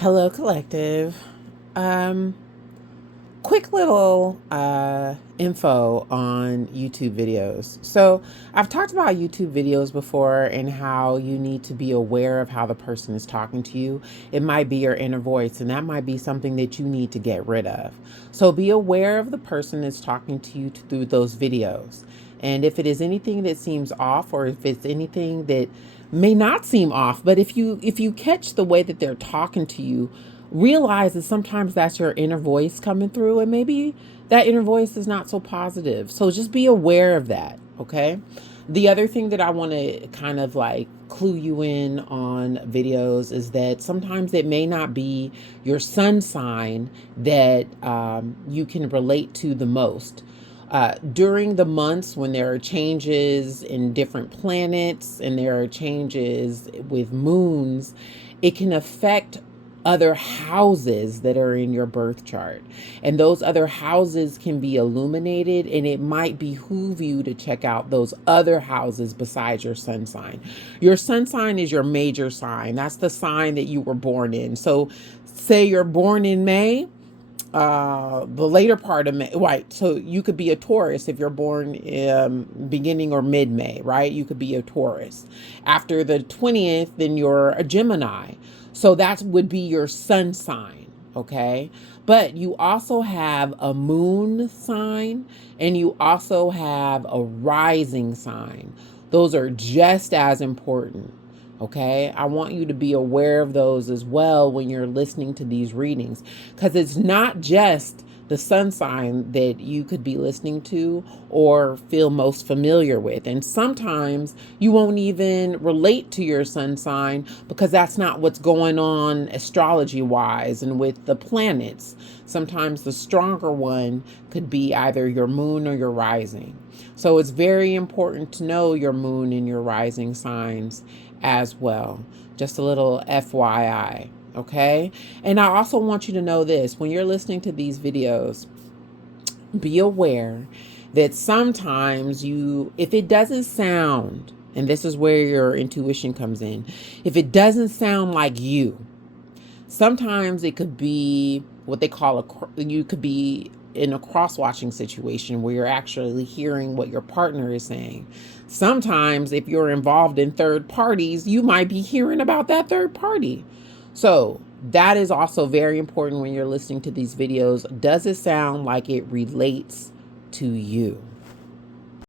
Hello, collective. Um, Quick little info on YouTube videos. So, I've talked about YouTube videos before and how you need to be aware of how the person is talking to you. It might be your inner voice, and that might be something that you need to get rid of. So, be aware of the person that's talking to you through those videos. And if it is anything that seems off, or if it's anything that may not seem off, but if you catch the way that they're talking to you, realize that sometimes that's your inner voice coming through, and maybe that inner voice is not so positive. So just be aware of that, okay? The other thing that I want to kind of like clue you in on videos is that sometimes it may not be your sun sign that you can relate to the most. During the months when there are changes in different planets and there are changes with moons, it can affect other houses that are in your birth chart. And those other houses can be illuminated, and it might behoove you to check out those other houses besides your sun sign. Your sun sign is your major sign, that's the sign that you were born in. So, say you're born in May, the later part of May, right? So you could be a Taurus if you're born beginning or mid May, right? You could be a Taurus. After the 20th, then you're a Gemini. So that would be your sun sign, okay? But you also have a moon sign and you also have a rising sign. Those are just as important. Okay, I want you to be aware of those as well when you're listening to these readings, because it's not just the sun sign that you could be listening to or feel most familiar with. And sometimes you won't even relate to your sun sign because that's not what's going on astrology wise and with the planets. Sometimes the stronger one could be either your moon or your rising. So it's very important to know your moon and your rising signs as well. Just a little FYI, okay? And I also want you to know this when you're listening to these videos, be aware that sometimes if it doesn't sound, and this is where your intuition comes in, if it doesn't sound like you, sometimes it could be what they call you could be in a cross-watching situation where you're actually hearing what your partner is saying. Sometimes if you're involved in third parties, you might be hearing about that third party. So that is also very important when you're listening to these videos. Does it sound like it relates to you?